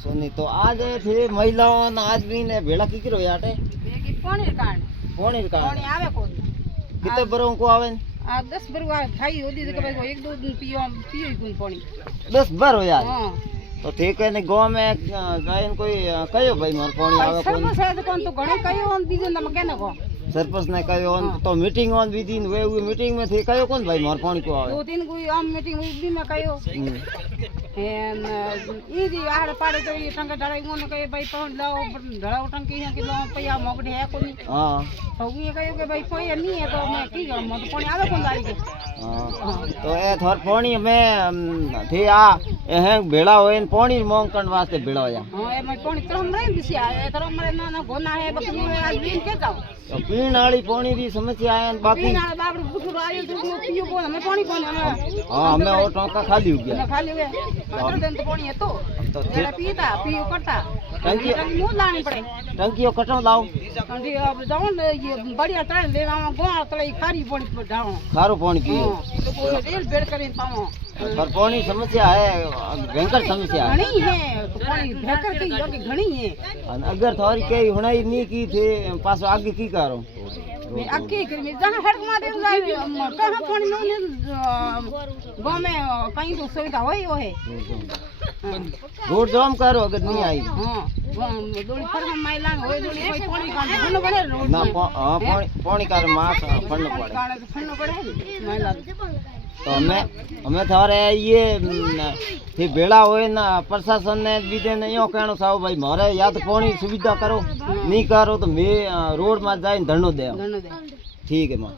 सोनी तो आज थे महिलाओं ने आदमी ने भेड़ा की करो याटे बेगी पानी काण पानी का पानी आवे कोन कितने बरों को आवे आ 10 बर आवे खाई होदी के भाई एक दो दिन पियो कोई पानी 10 बर हो यार हां तो ठीक है ने गांव में गायन कोई कयो भाई मोर पानी आवे कोन सरपंच है कोन तो घणे कयो on बीजे न केने को सरपंच ने कयो तो meeting on Vidhi way meeting में थे कयो कोन भाई मोर पानी को आवे दो तीन कोई आम मीटिंग हुई में कयो एन ई जी आड़ पाड़े तो ये टंगा डराई कोन कहे भाई पानी लाओ डराओ टंकी है कि लो पैया मोगडे है कोनी हां तो ये कयो के भाई पैया नहीं है तो मैं की करूं तो पानी आवे कोन दारी के हां तो ए थोर पानी में थे आ ए भेड़ा होए पानी मांग करन वास्ते भेड़ा होया हां ए मैं पानी तरम नहीं दिसी आए तरम मरे ना गोना है बकरी में आज दिन के जाओ तो पीण वाली पानी की समस्या है बाकी पीना बाबू बुजुर्ग आयो तो पियो कोन हमें पानी कोन हमें हां हमें और टोका खाली हो गया खाली हुए अतर दिन तो पानी है तो मेरा पीता पियो करता टंकी मुंह लानी पड़े टंकी कटो लाओ टंकी अब जाओ ये बढ़िया तरह ले आवा गोआ तले खारी पानी डालो खारो पानी पियो तो कोई रेल बेड करे पाओ पर पानी समस्या है भयंकर समस्या है घणी है तो पानी भयंकर की योगी घणी है अगर थोड़ी कई हुनाई नहीं की थे पास आगे की करो मैं अक्की कर मैं जहां हर माते जाए कहां पानी नो गांव में कहीं तो सुविधा होई हो है रोड जाम करो अगर नहीं आई हां दोड़ी पर में महिला होई दोड़ी कोई पानी का फन पड़े रोड ना हां पानी का मास फन पड़े फन पड़े महिला तो हमें थारे ये थी भेड़ा होए ना प्रशासन ने बीजे ने यो कहनो साहब भाई मारे या तो पानी सुविधा करो नहीं करो तो मैं रोड में जाए धरनो दे ठीक है मां